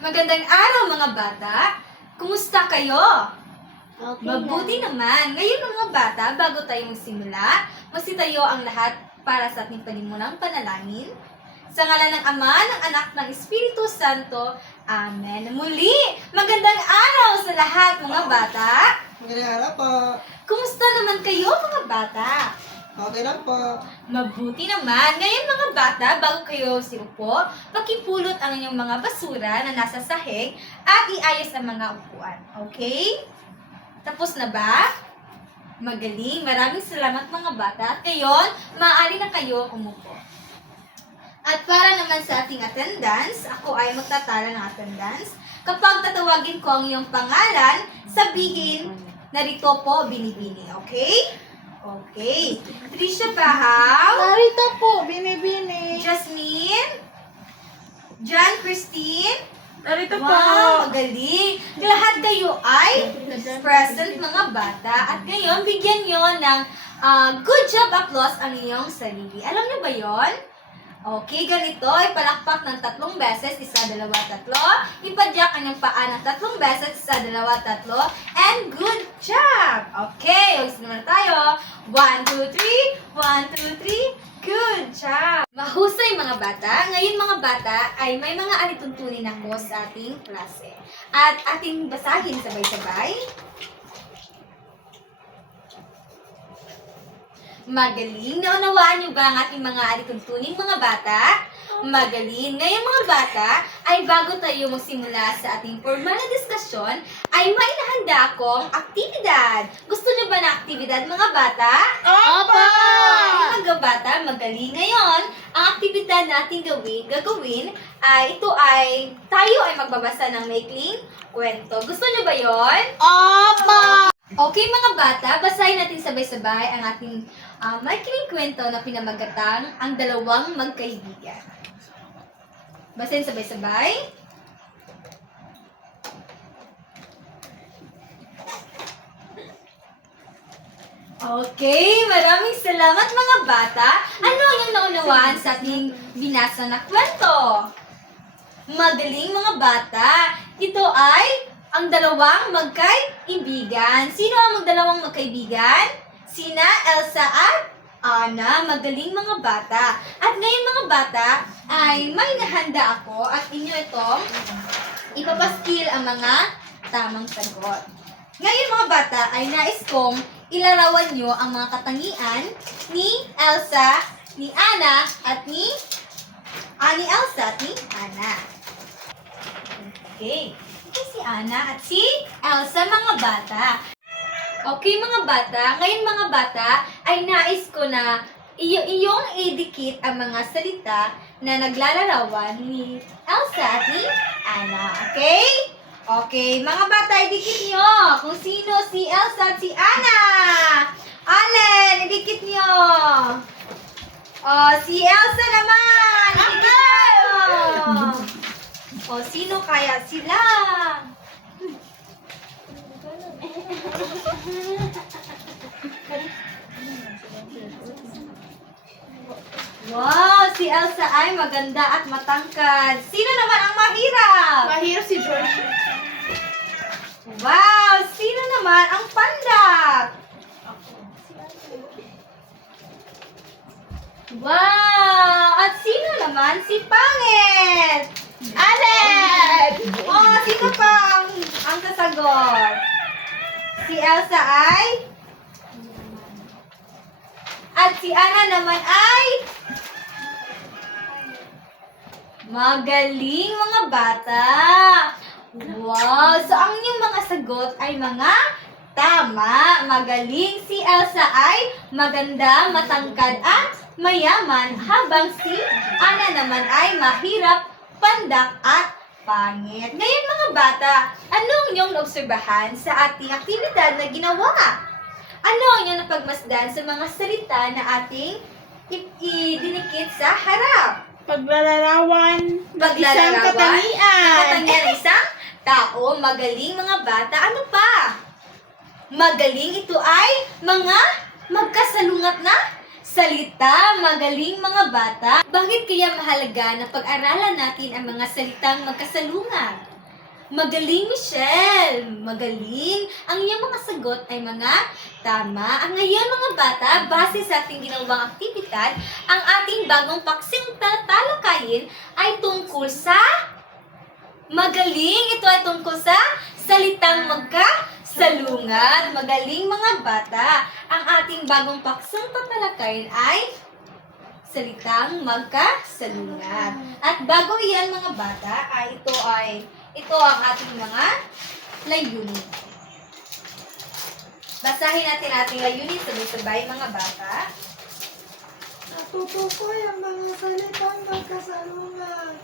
Magandang araw mga bata! Kumusta kayo? Okay Mabuti naman! Ngayon mga bata, bago tayo magsimula, magsitayo ang lahat para sa ating panimunang panalangin. Sa ngalan ng Ama, ng Anak, ng Espiritu Santo. Amen. Muli, magandang araw sa lahat mga bata! Magandang araw po. Kumusta naman kayo mga bata? Okay lang po. Mabuti naman. Ngayon mga bata, bago kayo siupo, pakipulot ang inyong mga basura na nasa sahig at iayos ang mga upuan. Okay? Tapos na ba? Magaling. Maraming salamat mga bata. At ngayon, maaari na kayo umupo. At para naman sa ating attendance, ako ay magtatala ng attendance. Kapag tatawagin ko ang iyong pangalan, sabihin, narito po, binibini. Okay? Okay. Trisha Bahaw. Narito po, binibini. Jasmine? John Christine? Narito Wow, magaling. Lahat kayo ay present mga bata. At ngayon, bigyan nyo ng good job applause ang iyong sarili. Alam nyo ba yon? Okay, ganito. Ipalakpak ng 3 beses. 1, 2, 3. Ipadyak ang iyong paa ng 3 beses. 1, 2, 3. And good job! Okay, ulis naman tayo. 1, 2, 3. 1, 2, 3. Good job! Mahusay mga bata. Ngayon mga bata ay may mga alituntunin ako sa ating klase. At ating basahin sabay-sabay. Magaling. Naunawaan niyo ba ang ating mga alituntunin mga bata? Magaling. Ngayon mga bata, ay bago tayo magsimula sa ating formal na diskusyon, ay may nahanda akong aktibidad. Gusto niyo ba na aktibidad mga bata? Opo! Mga bata, magaling. Ngayon, ang aktibidad natin gagawin ay ito ay tayo ay magbabasa ng maikling kwento. Gusto niyo ba yon? Opo! Okay mga bata, basahin natin sabay-sabay ang ating maikling kwento na pinamagatang Ang Dalawang Magkaibigan. Basahin sabay-sabay. Okay, maraming salamat mga bata. Ano ang iyong naunawaan sa ating binasa na kwento? Magaling mga bata. Ito ay ang dalawang magkaibigan. Sino ang magdalawang magkaibigan? Sina Elsa at Anna. Magaling mga bata. At ngayon mga bata, ay may nahanda ako at inyo itong ipapaskil ang mga tamang sagot. Ngayon mga bata, ay nais kong ilarawan nyo ang mga katangian ni Elsa, ni Anna, at ni Elsa at ni Anna. Okay. Ito si Anna at si Elsa mga bata. Okay mga bata, ngayon mga bata ay nais ko na iyong idikit ang mga salita na naglalarawan ni Elsa at ni Anna. Okay? Okay, mga bata, idikit nyo kung sino si Elsa at si Anna. Allen, idikit nyo. Oh, si Elsa naman. Idikit nyo. O, sino kaya sila? Wow, si Elsa ay maganda at matangkad. Sino naman ang mahirap? Mahirap si George. Wow, sino naman ang pandak? Wow, at sino naman si pangit? Allen! Oh, sino pa ang sasagot? Si Elsa ay? At si Anna naman ay? Magaling mga bata! Wow! So, ang inyong mga sagot ay mga tama. Magaling. Si Elsa ay maganda, matangkad at mayaman, habang si Anna naman ay mahirap, pandak at pangit. Ngayon mga bata, ano ang inyong naobserbahan sa ating aktibidad na ginawa? Ano ang inyong napagmasdan sa mga salita na ating idinikit sa harap? Paglalarawan. Paglalarawan Isang katangian. ng katangian ng isang tao. Magaling mga bata. Ano pa? Magaling ito ay mga magkasalungat na salita, magaling mga bata. Bakit kaya mahalaga na pag-aralan natin ang mga salitang magkasalungat? Magaling, Michelle! Magaling! Ang iyong mga sagot ay mga tama. Ang ngayon mga bata, base sa ating ginawang aktibidad, ang ating bagong paksing talakayin ay tungkol sa magaling. Ito ay tungkol sa salitang magkasalungat. Magaling mga bata. Ang ating bagong paksang tatalakayin ay salitang magkasalungat. At bago iyan mga bata, ito ang ating mga layunin. Basahin natin ating layunin sabay-sabay mga bata. Natutukoy ang mga salitang magkasalungat.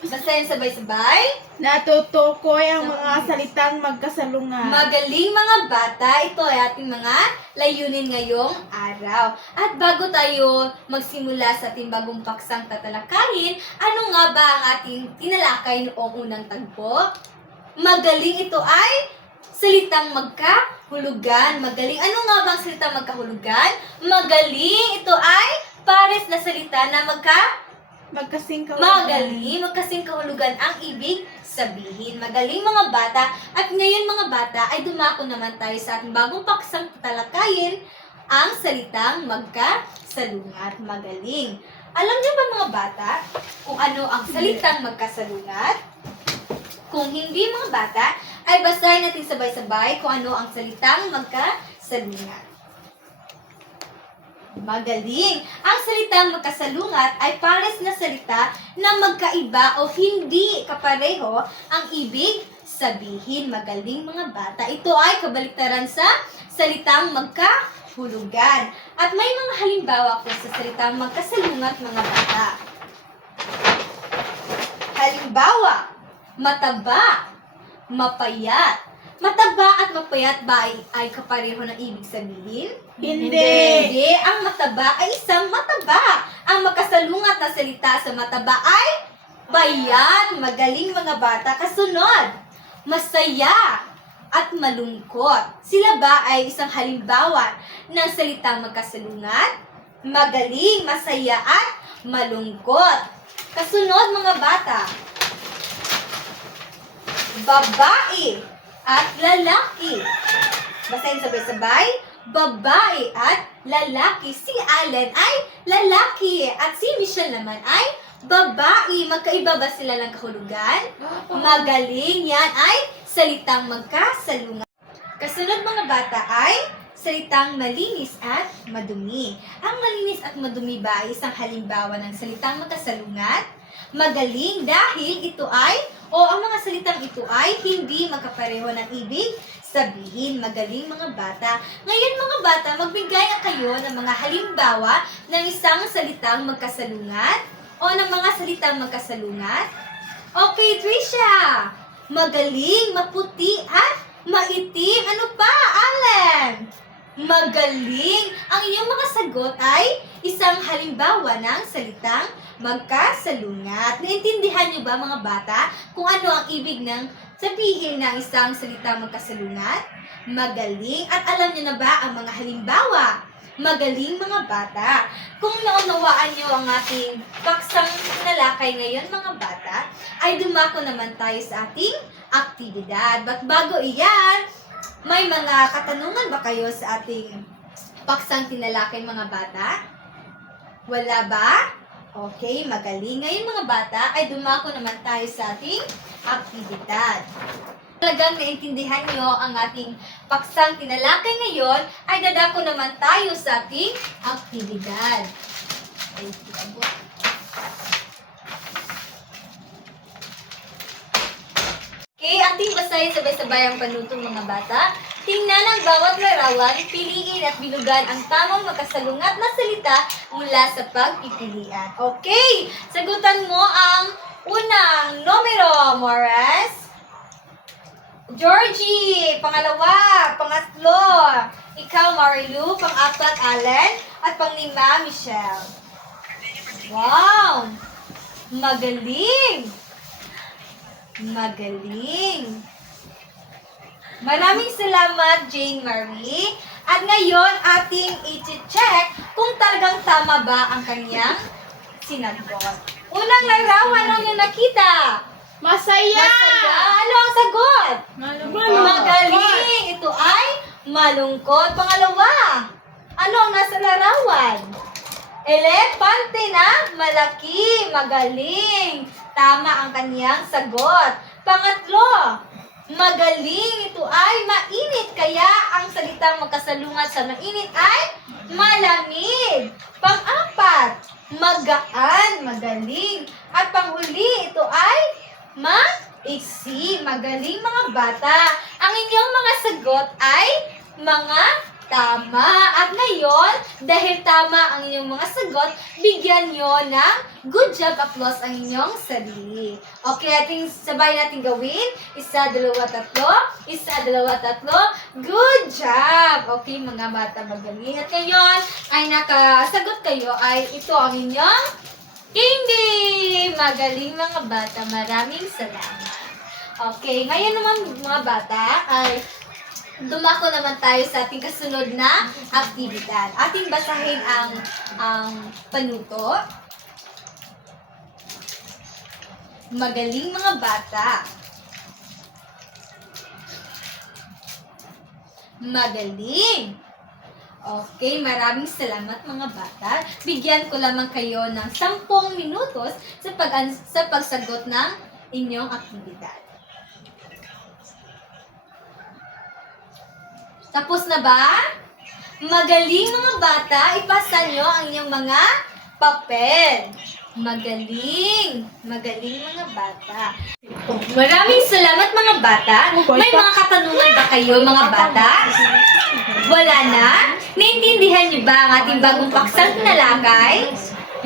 Basahin sabay-sabay. Natutukoy ang mga salitang magkasalungat. Magaling mga bata, ito ay ating mga layunin ngayong araw. At bago tayo magsimula sa ating bagong paksang tatalakayin, ano nga ba ang ating tinalakay noong unang tagpo? Magaling, ito ay salitang magkahulugan. Magaling, ano nga ba ang salitang magkahulugan? Magaling, ito ay pares na salita na Magkasing magaling, magkasing kahulugan ang ibig sabihin. Magaling mga bata. At ngayon mga bata ay dumako naman tayo sa ating bagong paksang tatalakayin, ang salitang magkasalungat. Magaling. Alam niyo ba mga bata kung ano ang salitang magkasalungat? Kung hindi mga bata, ay basahin natin sabay-sabay kung ano ang salitang magkasalungat. Magaling! Ang salitang magkasalungat ay pares na salita na magkaiba o hindi kapareho ang ibig sabihin. Magaling mga bata. Ito ay kabaliktaran sa salitang magkahulugan. At may mga halimbawa po sa salitang magkasalungat mga bata. Halimbawa, mataba, mapayat. Mataba at mapayat ba ay kapareho ng ibig sabihin? Hindi. Ang mataba ay isang mataba. Ang magkasalungat na salita sa mataba ay payat. Magaling mga bata. Kasunod, masaya at malungkot. Sila ba ay isang halimbawa ng salitang magkasalungat? Magaling, masaya at malungkot. Kasunod mga bata, babae at lalaki. Basahin sabay-sabay. Babae at lalaki. Si Allen ay lalaki at si Michelle naman ay babae. Magkaiba ba sila ng kahulugan? Magaling. Yan ay salitang magkasalungat. Kasunod mga bata ay salitang malinis at madumi. Ang malinis at madumi ba ay isang halimbawa ng salitang magkasalungat? Magaling dahil ito ay ang mga salitang ito ay hindi magkapareho ng ibig sabihin. Magaling mga bata. Ngayon mga bata, magbigay kayo ng mga halimbawa ng isang salitang magkasalungat o ng mga salitang magkasalungat. Okay, Trisha! Magaling, maputi at maitim. Ano pa, Allen? Magaling! Ang iyong mga sagot ay isang halimbawa ng salitang magkasalungat. Naintindihan niyo ba mga bata kung ano ang ibig ng sabihin ng isang salitang magkasalungat? Magaling. At alam niyo na ba ang mga halimbawa? Magaling mga bata. Kung naunawaan niyo ang ating paksang tinalakay ngayon mga bata, ay dumako naman tayo sa ating aktibidad. But bago iyan, may mga katanungan ba kayo sa ating paksang tinalakay mga bata? Wala ba? Okay, magaling. Ngayon mga bata, ay dumako naman tayo sa ating aktibidad. Talagang naintindihan nyo ang ating paksang tinalakay ngayon, ay dadako naman tayo sa ating aktibidad. Okay, ating basahin sabay-sabay ang panutong mga bata. Tingnan ang bawat larawan, piliin at bilugan ang tamang magkasalungat na salita mula sa pagpipilian. Okay, sagutan mo ang unang numero, Morris. Georgie, pangalawa, pangatlo. Ikaw, Marilu, pang-apat, Allen, at pang-lima, Michelle. Wow! Magaling! Magaling! Maraming salamat, Jane Marie. At ngayon, ating i-check kung talagang tama ba ang kanyang sinagot. Unang larawan, ano yung nakita? Masaya! Masaya. Ano ang sagot? Magaling. Ito ay malungkot. Pangalawa, ano ang nasa larawan? Elepante na malaki. Magaling. Tama ang kanyang sagot. Pangatlo, magaling. Ito ay mainit. Kaya ang salitang magkasalungat sa mainit ay malamig. Pang-apat, magaan. Magaling. At panghuli, ito ay maiksi. Magaling mga bata. Ang inyong mga sagot ay mga tama. At ngayon, dahil tama ang inyong mga sagot, bigyan nyo ng good job applause ang inyong sarili. Okay, ating sabay natin gawin. 1, 2, 3. 1, 2, 3. Good job! Okay, mga bata, magaling. At ngayon, ay nakasagot kayo ay ito ang inyong candy! Magaling mga bata. Maraming salamat. Okay, ngayon naman mga bata ay dumako naman tayo sa ating kasunod na aktibidad. Ating basahin ang panuto. Magaling mga bata. Magaling. Okay, maraming salamat mga bata. Bigyan ko lamang kayo ng 10 minutos sa pagsagot ng inyong aktibidad. Tapos na ba? Magaling mga bata, ipasa nyo ang inyong mga papel. Magaling. Magaling mga bata. Maraming salamat mga bata. May mga katanungan ba kayo mga bata? Wala na? Naintindihan niyo ba ang ating bagong paksang tinalakay?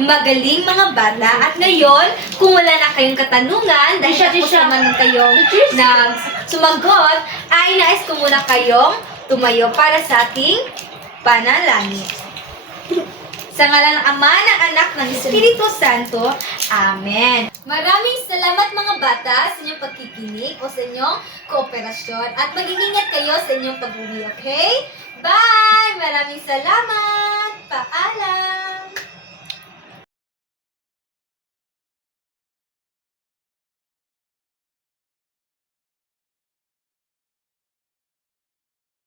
Magaling mga bata. At ngayon, kung wala na kayong katanungan, dahil tapos naman kayong sumagot, ay nais ko muna kayong tumayo para sa ating panalangin. Sa ngalan ng Ama, ng Anak, ng Espiritu Santo. Amen. Maraming salamat mga bata sa inyong pagkikinig o sa inyong kooperasyon at mag-iingat kayo sa inyong pag-uwi, okay? Bye! Maraming salamat! Paalam!